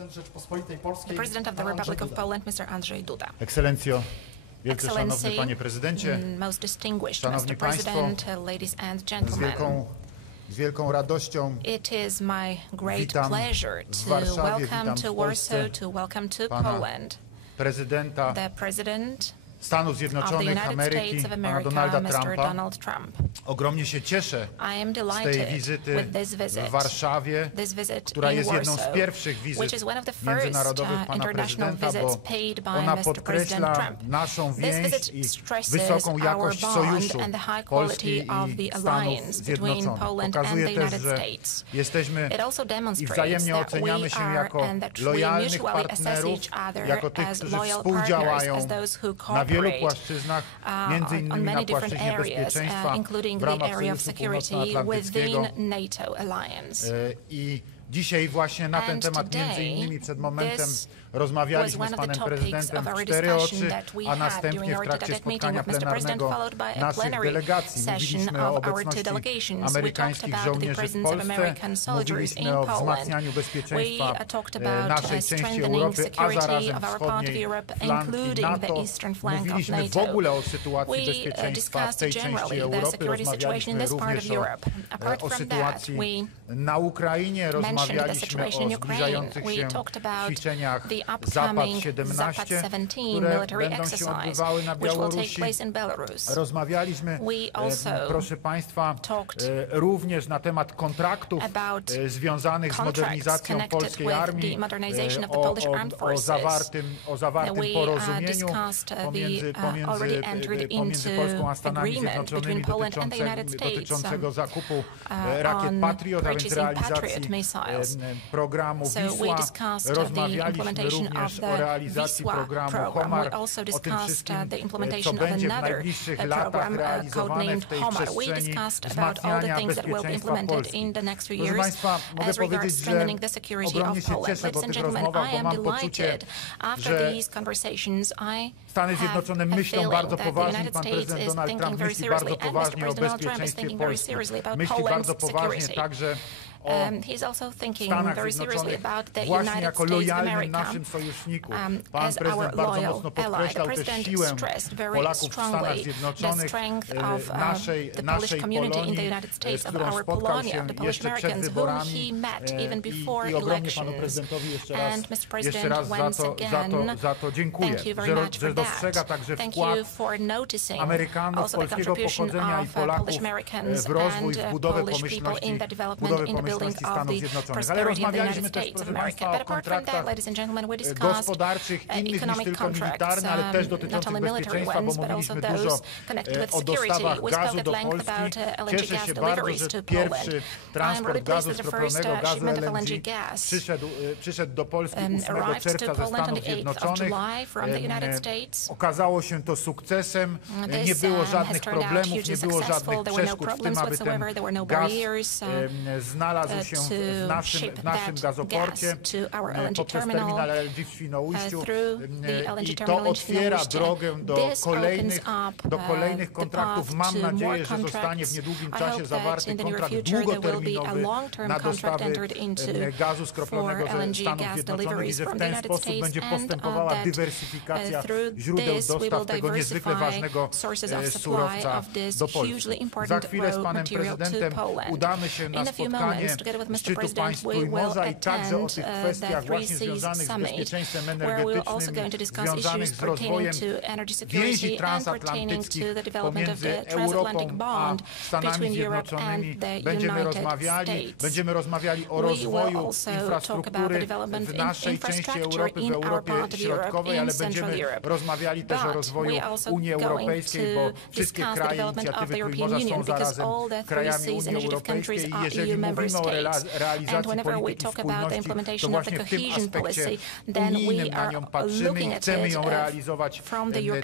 The President of the Republic of Poland, Mr. Andrzej Duda. Ekscelencjo, wielce szanowny panie prezydencie, most distinguished szanowni Mr. państwo, President, ladies and gentlemen. z wielką radością It is my great witam pleasure w to Warszawie, welcome witam to w Polsce Warsaw, to welcome to pana Poland, prezydenta the President Stanów of the Zjednoczonych United Ameryki, States of pana America, Donalda Mr. Trumpa. Donald Trump. Ogromnie się cieszę I am z tej delighted wizyty with this visit, w Warszawie, która jest jedną z pierwszych wizyt międzynarodowych pana prezydenta, bo ona podkreśla naszą więź i wysoką jakość sojuszu Polski i Stanów Zjednoczonych. Pokazuje też, że jesteśmy i wzajemnie oceniamy się jako lojalnych partnerów, jako tych, którzy współdziałają na wielu płaszczyznach, między innymi na płaszczyźnie bezpieczeństwa w ramach Sojuszu Północnoatlantyckiego. I dzisiaj właśnie na ten temat między innymi przed momentem rozmawialiśmy z panem prezydentem w 4 oczy, a następnie w trakcie spotkania plenarnego naszych delegacji. Mówiliśmy o obecności amerykańskich żołnierzy w Polsce, mówiliśmy o wzmacnianiu bezpieczeństwa naszej części Europy, a zarazem wschodniej flanki NATO. Mówiliśmy w ogóle o sytuacji bezpieczeństwa w tej części Europy, rozmawialiśmy również o sytuacji na Ukrainie, rozmawialiśmy o zbliżających się ćwiczeniach Zapad 17, które będą się odbywały na Białorusi. Rozmawialiśmy, proszę Państwa, również na temat kontraktów związanych z modernizacją polskiej armii, o zawartym porozumieniu pomiędzy Polską a Stanami Zjednoczonymi dotyczącego zakupu rakiet Patriot, a więc realizacji programu Wisła. Rozmawialiśmy również o realizacji programu Homar, o tym wszystkim, co będzie w najbliższych latach realizowane w tej przestrzeni wzmacniania bezpieczeństwa Polski. Proszę Państwa, mogę powiedzieć, że ogromnie się cieszę po tych rozmowach, bo mam poczucie, że Stany Zjednoczone myślą bardzo poważnie, pan prezydent Donald Trump myśli bardzo poważnie o bezpieczeństwie Polski. Myśli bardzo poważnie także o Stanach Zjednoczonych właśnie jako lojalnym naszym sojuszniku. Pan prezydent bardzo mocno podkreślał też siłę Polaków w Stanach Zjednoczonych, naszej Polonii, z którą spotkał się jeszcze przed wyborami i ogromnie panu prezydentowi jeszcze raz za to dziękuję, że dostrzega także wkład Amerykanów polskiego pochodzenia i Polaków w rozwój, w budowę pomyślności Stanów Zjednoczonych. Ale rozmawialiśmy też, proszę Państwa, o kontraktach gospodarczych, innych niż tylko militarne, ale też dotyczących bezpieczeństwa, bo mówiliśmy dużo o dostawach gazu do Polski. Cieszę się bardzo, że pierwszy transport gazu skroplonego, gazu LNG przyszedł do Polski 8 czerwca ze Stanów Zjednoczonych. Okazało się to sukcesem. Nie było żadnych problemów, nie było żadnych przeszkód w tym, aby ten gaz znalazł się w naszym gazoporcie poprzez terminal LNG w Świnoujściu i to otwiera drogę do kolejnych kontraktów. Mam nadzieję, że zostanie w niedługim czasie zawarty kontrakt długoterminowy na dostawy gazu skroplonego ze Stanów Zjednoczonych i że w ten sposób będzie postępowała dywersyfikacja źródeł dostaw tego niezwykle ważnego surowca do Polski. Za chwilę z panem prezydentem udamy się na spotkanie szczytu państw Trójmorza i także o tych kwestiach właśnie związanych z bezpieczeństwem energetycznym, związanych z rozwojem więzi transatlantyckich pomiędzy Europą a Stanami Zjednoczonymi. Będziemy rozmawiali o rozwoju infrastruktury w naszej części Europy, w Europie Środkowej, ale będziemy rozmawiali też o rozwoju Unii Europejskiej, bo wszystkie kraje inicjatywy Trójmorza są zarazem krajami Unii Europejskiej i jeżeli mówimy o realizacji polityki spójności, to właśnie w tym aspekcie unijnym na nią patrzymy i chcemy ją realizować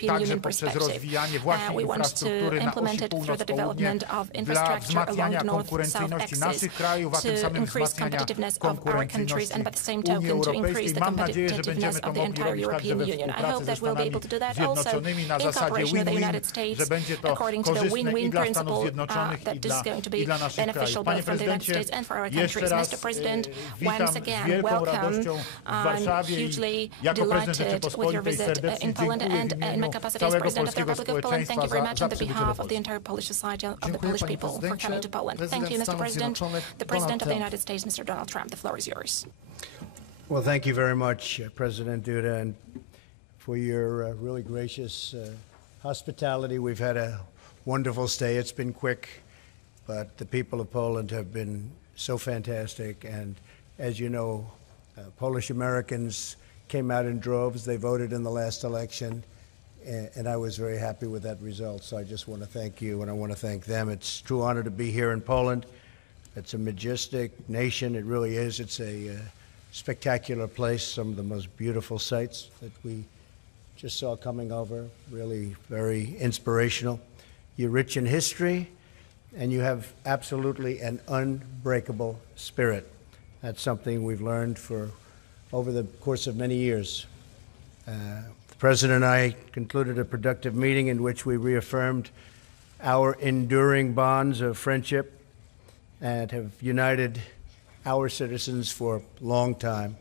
także poprzez rozwijanie właśnie infrastruktury na osi północ-południe dla wzmacniania konkurencyjności naszych krajów, a tym samym wzmacniania konkurencyjności Unii Europejskiej. Mam nadzieję, że będziemy to mogli robić także we współpracy ze Stanami Zjednoczonymi na zasadzie win-win, że będzie to korzystne i dla Stanów Zjednoczonych, i dla naszych krajów. Panie prezydencie, for our countries. Mr. President, once again, welcome. I'm hugely delighted with your visit in Poland, and in my capacity as President of the Republic of Poland, thank you very much on the behalf of the entire Polish society, of the Polish people, for coming to Poland. Thank you, Mr. President. The President of the United States, Mr. Donald Trump, the floor is yours. Well, thank you very much, President Duda, and for your really gracious hospitality. We've had a wonderful stay. It's been quick, but the people of Poland have been so fantastic. And as you know, Polish Americans came out in droves. They voted in the last election, and I was very happy with that result. So I just want to thank you, and I want to thank them. It's a true honor to be here in Poland. It's a majestic nation. It really is. It's a spectacular place, some of the most beautiful sights that we just saw coming over, really very inspirational. You're rich in history, and you have absolutely an unbreakable spirit. That's something we've learned for over the course of many years. The President and I concluded a productive meeting in which we reaffirmed our enduring bonds of friendship and have united our citizens for a long time.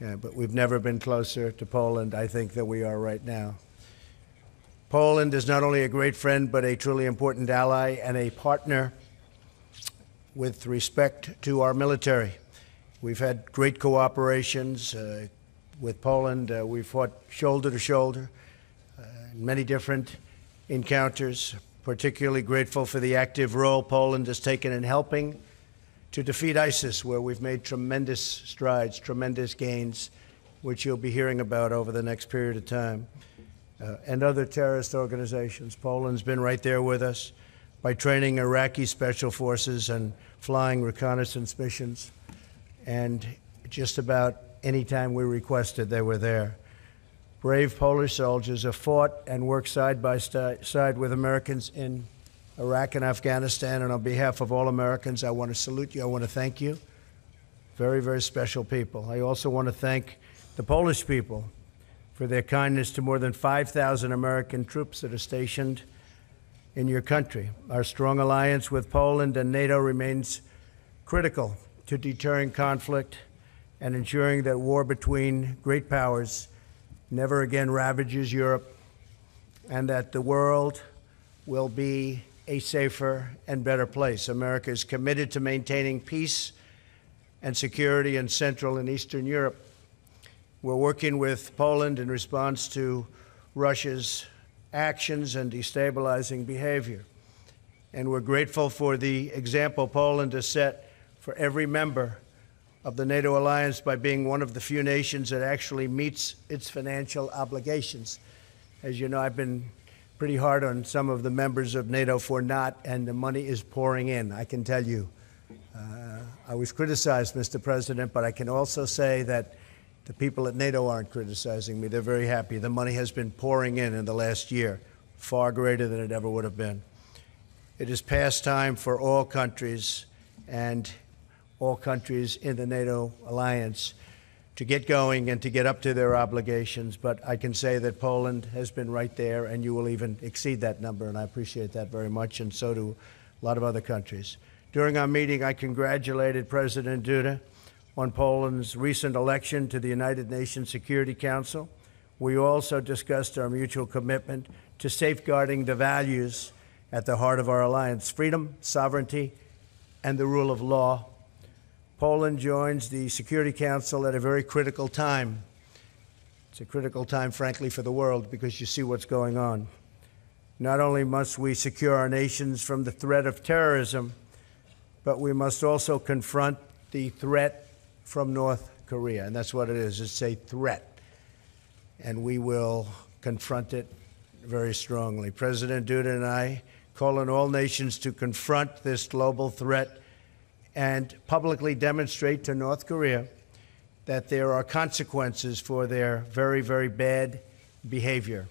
But we've never been closer to Poland, I think, than we are right now. Poland is not only a great friend, but a truly important ally and a partner with respect to our military. We've had great cooperations with Poland. We've fought shoulder to shoulder in many different encounters. Particularly grateful for the active role Poland has taken in helping to defeat ISIS, where we've made tremendous strides, tremendous gains, which you'll be hearing about over the next period of time, and other terrorist organizations. Poland's been right there with us by training Iraqi special forces and flying reconnaissance missions. And just about any time we requested, they were there. Brave Polish soldiers have fought and worked side by side with Americans in Iraq and Afghanistan, and on behalf of all Americans, I want to salute you. I want to thank you. Very, very special people. I also want to thank the Polish people for their kindness to more than 5,000 American troops that are stationed in your country. Our strong alliance with Poland and NATO remains critical to deterring conflict and ensuring that war between great powers never again ravages Europe, and that the world will be a safer and better place. America is committed to maintaining peace and security in Central and Eastern Europe. We're working with Poland in response to Russia's actions and destabilizing behavior. And we're grateful for the example Poland has set for every member of the NATO alliance by being one of the few nations that actually meets its financial obligations. As you know, I've been pretty hard on some of the members of NATO for not, and the money is pouring in, I can tell you. I was criticized, Mr. President, but I can also say that the people at NATO aren't criticizing me. They're very happy. The money has been pouring in the last year, far greater than it ever would have been. It is past time for all countries and all countries in the NATO alliance to get going and to get up to their obligations. But I can say that Poland has been right there, and you will even exceed that number, and I appreciate that very much, and so do a lot of other countries. During our meeting, I congratulated President Duda on Poland's recent election to the United Nations Security Council. We also discussed our mutual commitment to safeguarding the values at the heart of our alliance: freedom, sovereignty, and the rule of law. Poland joins the Security Council at a very critical time. It's a critical time, frankly, for the world, because you see what's going on. Not only must we secure our nations from the threat of terrorism, but we must also confront the threat from North Korea. And that's what it is. It's a threat. And we will confront it very strongly. President Duda and I call on all nations to confront this global threat and publicly demonstrate to North Korea that there are consequences for their very, very bad behavior.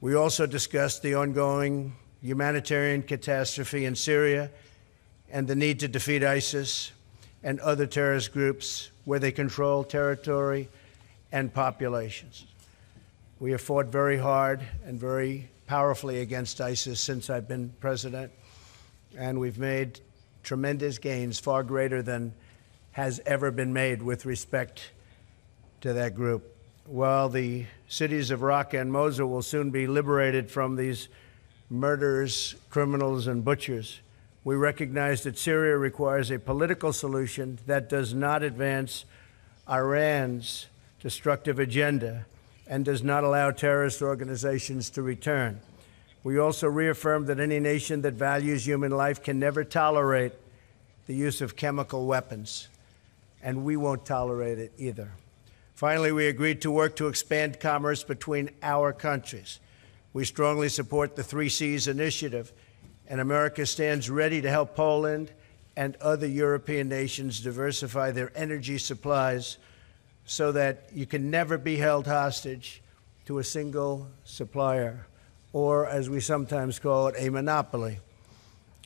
We also discussed the ongoing humanitarian catastrophe in Syria and the need to defeat ISIS and other terrorist groups where they control territory and populations. We have fought very hard and very powerfully against ISIS since I've been president, and we've made tremendous gains, far greater than has ever been made with respect to that group. While the cities of Raqqa and Mosul will soon be liberated from these murderers, criminals, and butchers, we recognize that Syria requires a political solution that does not advance Iran's destructive agenda and does not allow terrorist organizations to return. We also reaffirm that any nation that values human life can never tolerate the use of chemical weapons, and we won't tolerate it either. Finally, we agreed to work to expand commerce between our countries. We strongly support the 3 Cs initiative, and America stands ready to help Poland and other European nations diversify their energy supplies so that you can never be held hostage to a single supplier, or as we sometimes call it, a monopoly.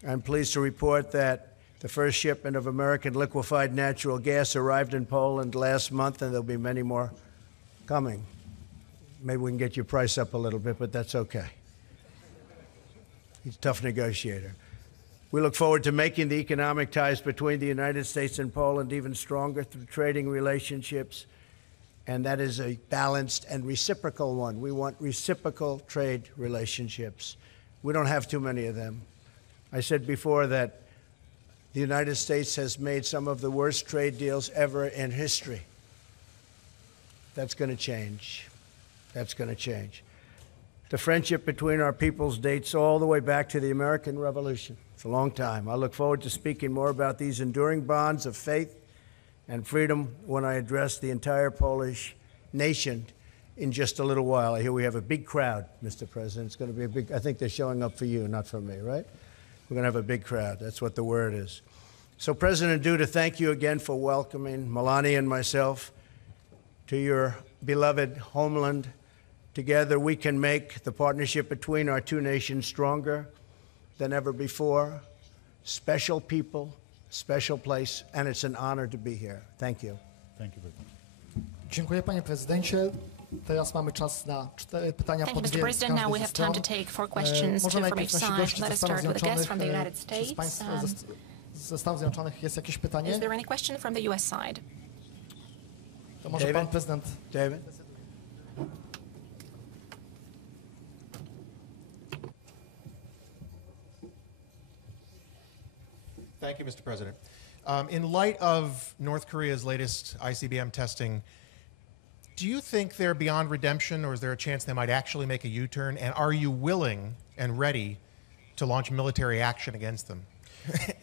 I'm pleased to report that the first shipment of American liquefied natural gas arrived in Poland last month, and there'll be many more coming. Maybe we can get your price up a little bit, but that's okay. He's a tough negotiator. We look forward to making the economic ties between the United States and Poland even stronger through trading relationships, and that is a balanced and reciprocal one. We want reciprocal trade relationships. We don't have too many of them. I said before that the United States has made some of the worst trade deals ever in history. That's going to change. That's going to change. The friendship between our peoples dates all the way back to the American Revolution. It's a long time. I look forward to speaking more about these enduring bonds of faith and freedom when I address the entire Polish nation in just a little while. I hear we have a big crowd, Mr. President. It's going to be a big, I think they're showing up for you, not for me, right? We're going to have a big crowd. That's what the word is. So, President Duda, thank you again for welcoming Melania and myself to your beloved homeland. Together, we can make the partnership between our 2 nations stronger than ever before. Special people, special place, and it's an honor to be here. Thank you. Thank you very much. Dziękuję, panie prezydencie. Teraz mamy czas na 4 pytania po 2 Mr. President, now we have time to take 4 questions, 2 from each side. Let us start with a guest from the United States. Ze Stanów Zjednoczonych jest jakieś pytanie? Is there any question from the US side? To może pan prezydent. David? Thank you, Mr. President. In light of North Korea's latest ICBM testing, do you think they're beyond redemption, or is there a chance they might actually make a U-turn? And are you willing and ready to launch military action against them?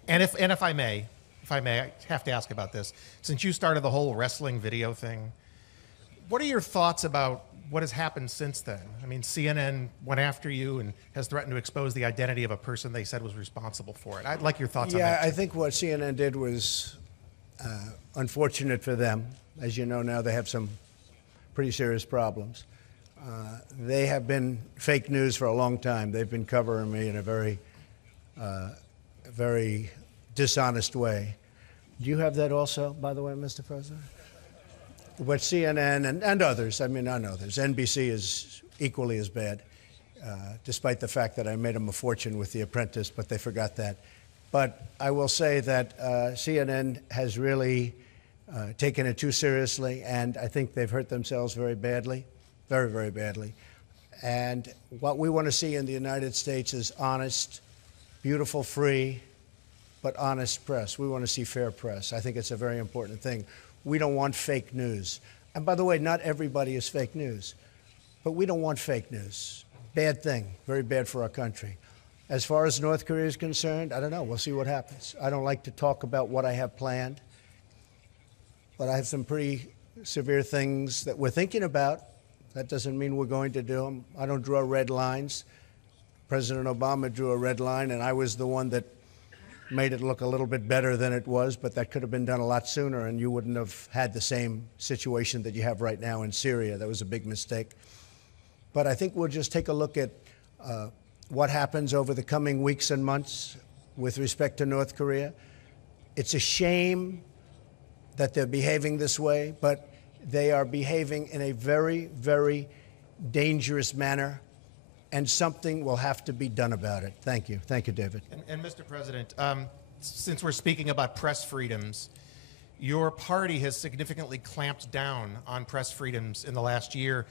and if I may, I have to ask about this. Since you started the whole wrestling video thing, what are your thoughts about what has happened since then? I mean, CNN went after you and has threatened to expose the identity of a person they said was responsible for it. I'd like your thoughts on that. Yeah, I think what CNN did was unfortunate for them. As you know now, they have some pretty serious problems. They have been fake news for a long time. They've been covering me in a very dishonest way. Do you have that also, by the way, Mr. President? But CNN and others, I mean, I know there's NBC is equally as bad, despite the fact that I made them a fortune with The Apprentice, but they forgot that. But I will say that CNN has really taken it too seriously, and I think they've hurt themselves very badly, very, very badly. And what we want to see in the United States is honest, beautiful, free, but honest press. We want to see fair press. I think it's a very important thing. We don't want fake news. And by the way, not everybody is fake news, but we don't want fake news. Bad thing, very bad for our country. As far as North Korea is concerned, I don't know. We'll see what happens. I don't like to talk about what I have planned, but I have some pretty severe things that we're thinking about. That doesn't mean we're going to do them. I don't draw red lines. President Obama drew a red line, and I was the one that made it look a little bit better than it was, but that could have been done a lot sooner, and you wouldn't have had the same situation that you have right now in Syria. That was a big mistake. But I think we'll just take a look at what happens over the coming weeks and months with respect to North Korea. It's a shame that they're behaving this way, but they are behaving in a very, very dangerous manner, and something will have to be done about it. Thank you. Thank you, David. And Mr. President, since we're speaking about press freedoms, your party has significantly clamped down on press freedoms in the last year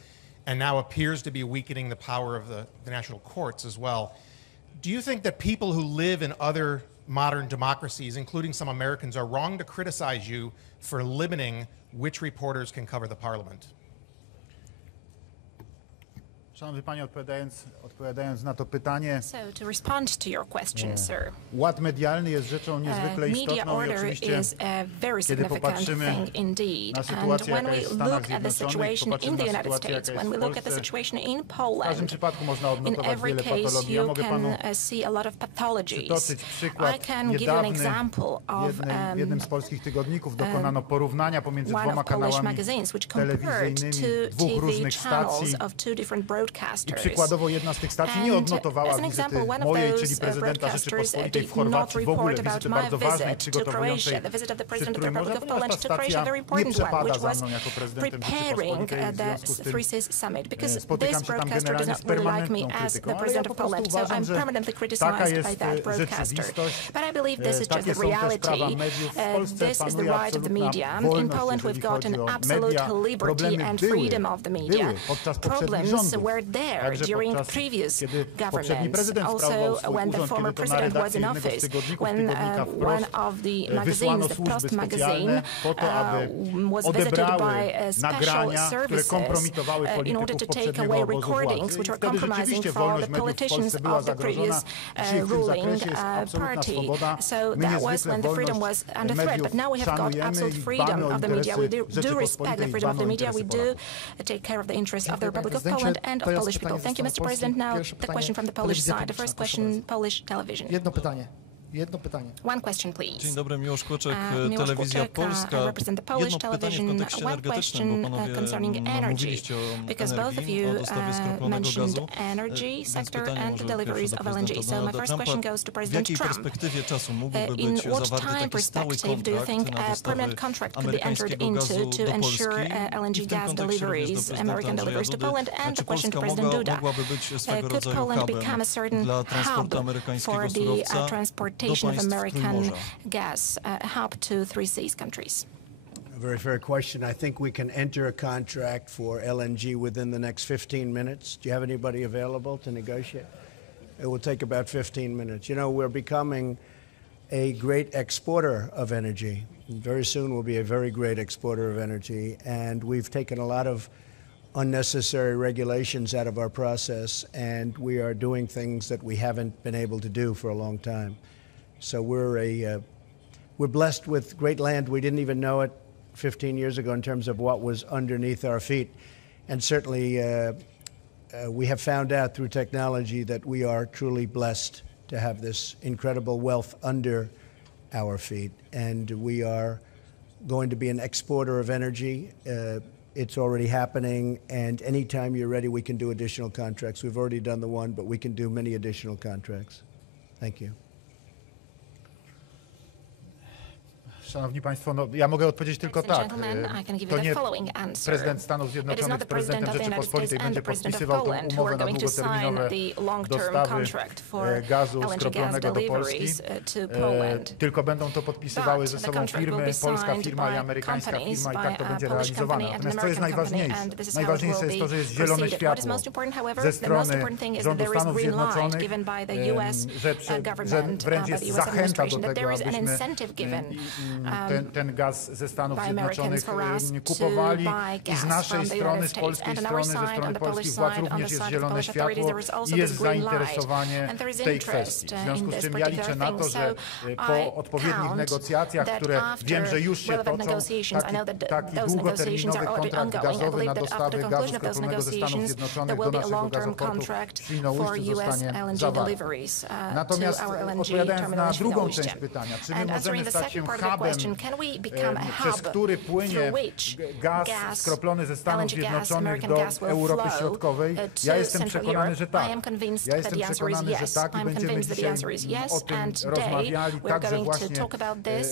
and now appears to be weakening the power of the national courts as well. Do you think that people who live in other modern democracies, including some Americans, are wrong to criticize you for limiting which reporters can cover the parliament? Szanowny Panie, odpowiadając na to pytanie, So to respond to your question, sir, ład medialny jest rzeczą niezwykle media istotną i order oczywiście, is a very kiedy significant popatrzymy thing indeed. na And sytuację, when jaka we jest w Stanach look at the Zjednoczonych, situation in popatrzymy the na United sytuację, States, jaka when jest we w look at the Polsce, situation in w każdym Poland, przypadku można in odnotować every wiele case patologii. Ja you mogę can panu see a lot of pathologies. przytoczyć przykład I can give you an niedawny. example of W jednym z polskich tygodników dokonano porównania pomiędzy one dwoma of Polish kanałami magazines which compared telewizyjnymi two dwóch TV różnych channels stacji. of two different I broadcasters. przykładowo jedna z tych stacji nie odnotowała as an wizyty example, one of mojej, those czyli prezydenta broadcasters Rzeczypospolitej w did not Chorwacji, w ogóle report about wizyty my bardzo ważnej, visit to przygotowującej Croatia, the visit of the przy President of the Trójmorza, Republic of ponieważ Poland ta to Croatia, stacja a very nie important one, przepada which za was mną jako prezydentem preparing Rzeczypospolitej, w the związku z tym Three Seas Summit, because this spotykam się tam broadcaster does generalnie not z really like me permanentną as the krytyką, ale ja President po of prostu Poland, so uważam, I'm że permanently taka criticized jest by that broadcaster. rzeczywistość. But I believe this is just Takie the są też prawa reality. mediów. W Polsce This is the panuje right of the absolutna media. In wolność, Poland we've jeżeli got chodzi an o absolute media. liberty Problemy and były freedom of the media. podczas poprzednich Problems rządów. were there Także during podczas, previous kiedy poprzedni governments. prezydent sprawował Also, swój when the urząd, former kiedy to na president was in redakcji jednego z office, tygodników, when tygodnika one Wprost, of the wysłano magazines, the służby Prost magazine, specjalne po to, aby was visited odebrały by special nagrania, które services kompromitowały in order polityków to take poprzedniego away obozu recordings władzy. which I were wtedy compromising rzeczywiście for wolność the mediów w politicians Polsce była of the previous zagrożona. Dzisiaj w tym ruling zakresie jest absolutna party. swoboda. So My that was niezwykle when the freedom wolność was under threat. But now we have got szanujemy absolute i freedom dbamy o of the media. We interesy do respect the Rzeczypospolitej, freedom of the dbamy o media. We interesy do Polaków. take care of the interests of the Republic of Prezydencie. Poland and of Teraz Polish people. pytanie Thank you, z strony Mr. President. Polski. Now Pierwsze the pytanie, question from the Polish telewizja side. The first publiczna, proszę question, bardzo. Polish television. Jedno pytanie. Jedno pytanie. One question, please. Dzień dobry, Miłosz Kłoczek, Miłosz Telewizja Kłoczek, Polska. represent the Polish Jedno pytanie w television. kontekście One energetycznym, bo question concerning panowie energy, mówiliście o because both of energii, you o dostawie skroplonego mentioned gazu. energy Więc sector pytanie and może the deliveries pierwsze of do LNG. prezydenta So my Donalda first question Trumpa. goes to W President jakiej Trump. perspektywie czasu mógłby In być what zawarty time taki stały perspective do you think kontrakt na a permanent dostawy contract could be entered amerykańskiego into gazu to do ensure Polski? LNG I w tym gas kontekście również do deliveries, prezydenta American Andrzeja deliveries to Dudy. Poland? And Czy the question to Polska President Duda. mogłaby być swego Could rodzaju Poland hubem become a certain dla hub transportu amerykańskiego for the surowca do transportation of państw American Trójmorza? gas, a hub to Three Seas countries? A very fair question. I think we can enter a contract for LNG within the next 15 minutes. Do you have anybody available to negotiate? It will take about 15 minutes. You know, we're becoming a great exporter of energy. Very soon we'll be a very great exporter of energy. And we've taken a lot of unnecessary regulations out of our process, and we are doing things that we haven't been able to do for a long time. So we're blessed with great land. We didn't even know it 15 years ago in terms of what was underneath our feet. And certainly we have found out through technology that we are truly blessed to have this incredible wealth under our feet. And we are going to be an exporter of energy. It's already happening, and anytime you're ready, we can do additional contracts. We've already done the one, but we can do many additional contracts. Thank you. Szanowni Państwo, no, ja mogę odpowiedzieć tylko tak. To nie prezydent Stanów Zjednoczonych z prezydentem Rzeczypospolitej będzie podpisywał tą umowę na długoterminowe dostawy gazu skroplonego do Polski, tylko będą to podpisywały ze sobą firmy, polska firma i amerykańska firma, i tak to będzie realizowane. Natomiast co jest najważniejsze? Najważniejsze jest to, że jest zielone światło ze strony rządu Stanów Zjednoczonych, że wręcz jest zachęta do tego, abyśmy ten gaz ze Stanów Zjednoczonych kupowali i z naszej strony, z polskiej strony, ze strony polskich władz również jest zielone światło i jest zainteresowanie w tej kwestii. W związku z czym ja liczę na to, że po odpowiednich negocjacjach, które wiem, że już się toczą, taki długoterminowy kontrakt gazowy na dostawę gazu skroplonego ze Stanów Zjednoczonych do naszego gazoportu w Świnoujściu zostanie zawarty. Natomiast odpowiadając na drugą część pytania, czy my możemy stać się hubem układem, przez który płynie gaz skroplony ze Stanów Zjednoczonych do Europy Środkowej? Ja jestem przekonany, że tak. Ja jestem przekonany, że tak i będziemy dzisiaj o tym rozmawiali także właśnie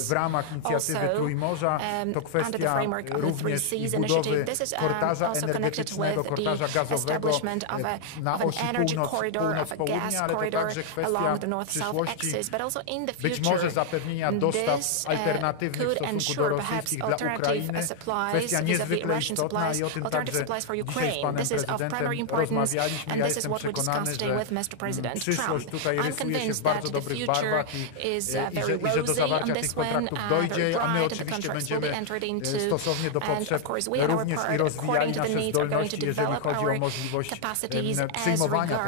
w ramach inicjatywy Trójmorza. To kwestia również i budowy korytarza energetycznego, korytarza gazowego na osi północ-południe, ale to także kwestia przyszłości, być może zapewnienia dostaw alternatywnych w stosunku do rosyjskich dla Ukrainy. Kwestia niezwykle istotna i o tym także dzisiaj z panem prezydentem rozmawialiśmy. Ja jestem przekonany, że przyszłość tutaj rysuje się w bardzo dobrych barwach i że do zawarcia tych kontraktów dojdzie, a my oczywiście będziemy stosownie do potrzeb również i rozwijali nasze zdolności, jeżeli chodzi o możliwość przyjmowania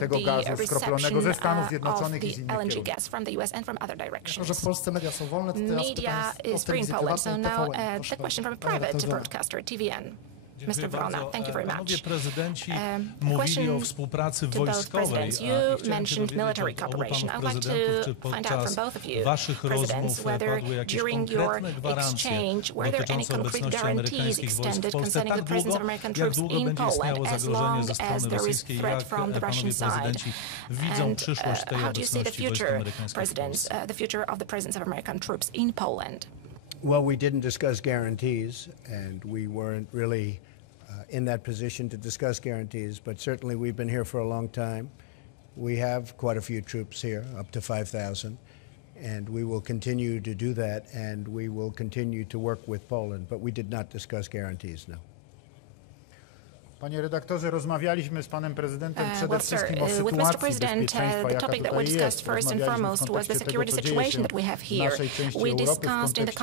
tego gazu skroplonego ze Stanów Zjednoczonych i z innych kierunków. Że w Polsce media są wolne, to teraz Media is free in Poland. So now the question from a private broadcaster, TVN. Mr. Vrona, thank you very much. Panowie prezydenci mówili o współpracy wojskowej. You mentioned military cooperation. I would like to find out from both of you, presidents, whether during your exchange were there any concrete guarantees extended concerning the presence of American troops in Poland as long as there is threat from the Russian side? And how do you see the future, presidents, the future of the presence of American troops in Poland? Well, we didn't discuss guarantees, and we weren't really in that position to discuss guarantees, but certainly we've been here for a long time. We have quite a few troops here, up to 5,000, and we will continue to do that, and we will continue to work with Poland, but we did not discuss guarantees, no. Panie redaktorze, rozmawialiśmy z panem prezydentem przede wszystkim o sytuacji bezpieczeństwa, jaka tutaj jest. Rozmawialiśmy w kontekście tego, co dzieje się w naszej części Europy, w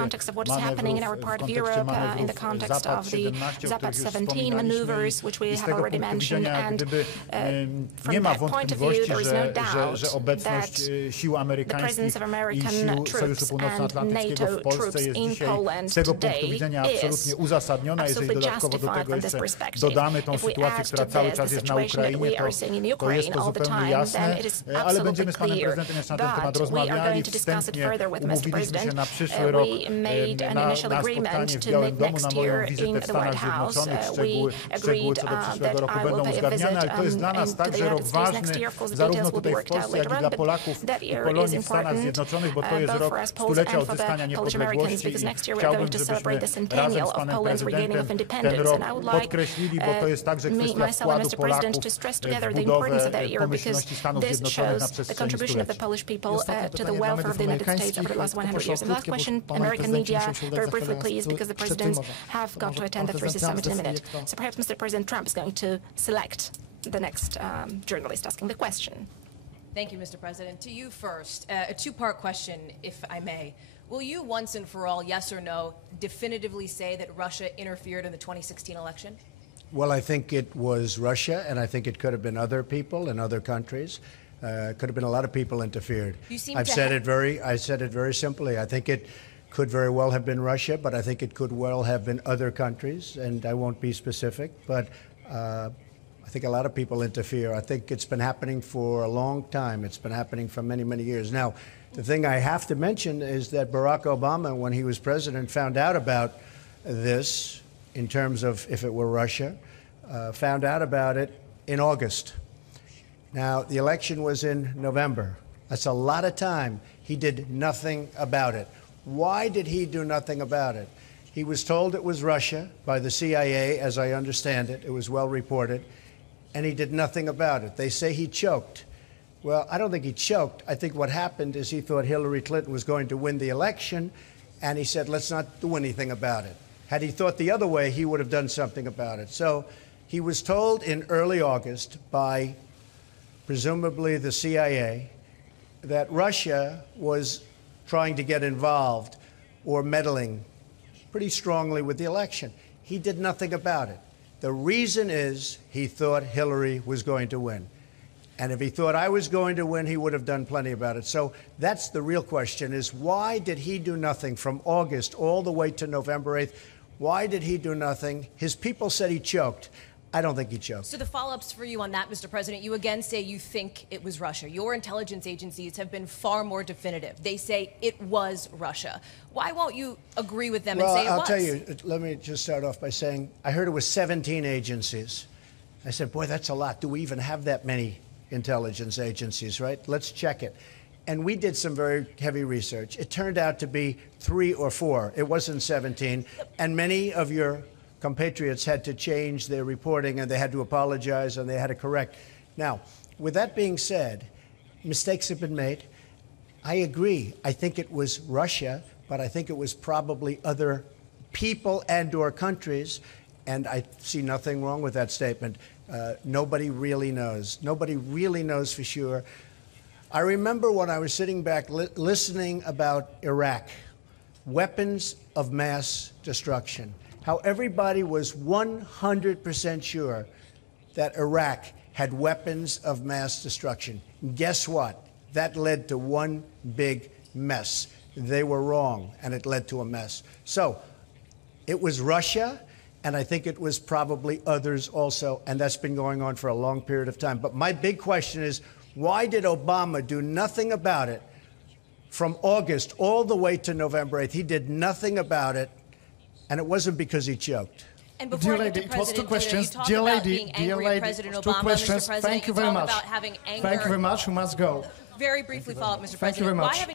kontekście Zapad 17 manewrów, o których już wspomnieliśmy. I z tego punktu widzenia, jak gdyby nie ma wątpliwości, że obecność sił amerykańskich i sił Sojuszu Północnoatlantyckiego w Polsce jest dzisiaj z tego punktu widzenia absolutnie uzasadniona. Jeżeli dodatkowo do tego jeszcze dodamy tą sytuację, która cały czas jest na Ukrainie, to jest to zupełnie jasne, ale będziemy z panem prezydentem jeszcze na ten temat rozmawiali. Wstępnie umówiliśmy się na przyszły rok na spotkanie w Białym Domu, na moją wizytę w Stanach Zjednoczonych. Szczegóły co do przyszłego roku będą uzgadniane, ale to jest dla nas także rok ważny, zarówno tutaj w Polsce, jak i dla Polaków i Polonii w Stanach Zjednoczonych, bo to jest rok stulecia odzyskania niepodległości i chciałbym, żebyśmy razem z panem prezydentem ten rok podkreślili, bo to jest także kwestia wkładu Polaków w budowę pomyślności Stanów Zjednoczonych na przestrzeni stulecia. To the welfare of the United States over the last 100 years. And the last question, American media, very briefly please, because the presidents have got to attend the 3C summit in a minute. So perhaps Mr. President Trump is going to select the next journalist asking the question. Thank you, Mr. President. To you first, a two-part question, if I may. Will you once and for all, yes or no, definitively say that Russia interfered in the 2016 election? Well, I think it was Russia, and I think it could have been other people in other countries. Could have been a lot of people interfered. I said it very simply. I think it could very well have been Russia, but I think it could well have been other countries, and I won't be specific, but I think a lot of people interfere. I think it's been happening for a long time. It's been happening for many, many years. Now, the thing I have to mention is that Barack Obama, when he was president, found out about this in terms of if it were Russia, found out about it in August. Now, the election was in November. That's a lot of time. He did nothing about it. Why did he do nothing about it? He was told it was Russia by the CIA, as I understand it. It was well reported. And he did nothing about it. They say he choked. Well, I don't think he choked. I think what happened is he thought Hillary Clinton was going to win the election, and he said, let's not do anything about it. Had he thought the other way, he would have done something about it. So he was told in early August by presumably the CIA that Russia was trying to get involved or meddling pretty strongly with the election. He did nothing about it. The reason is he thought Hillary was going to win. And if he thought I was going to win, he would have done plenty about it. So that's the real question, is why did he do nothing from August all the way to November 8th? Why did he do nothing? His people said he choked. I don't think he choked. So the follow-ups for you on that, Mr. President, you again say you think it was Russia. Your intelligence agencies have been far more definitive. They say it was Russia. Why won't you agree with them Well, and say it was? I'll tell you, let me just start off by saying, I heard it was 17 agencies. I said, boy, that's a lot. Do we even have that many intelligence agencies, right? Let's check it. And we did some very heavy research. It turned out to be 3 or 4. It wasn't 17. And many of your compatriots had to change their reporting, and they had to apologize, and they had to correct. Now, with that being said, mistakes have been made. I agree. I think it was Russia, but I think it was probably other people and/or countries, and I see nothing wrong with that statement. Nobody really knows. Nobody really knows for sure. I remember when I was sitting back listening about Iraq, weapons of mass destruction, how everybody was 100% sure that Iraq had weapons of mass destruction. Guess what? That led to one big mess. They were wrong, and it led to a mess. So it was Russia, and I think it was probably others also, and that's been going on for a long period of time. But my big question is, why did Obama do nothing about it from August all the way to November 8th? He did nothing about it, and it wasn't because he choked. And before I get to It was two President Duda, questions. you talk Dear about lady, being dear angry at lady, President two Obama, questions. Mr. President. Thank you You very talk much. about having anger. Thank you very much. You must go. Very briefly follow up, Mr. Thank you President. very much. Why haven't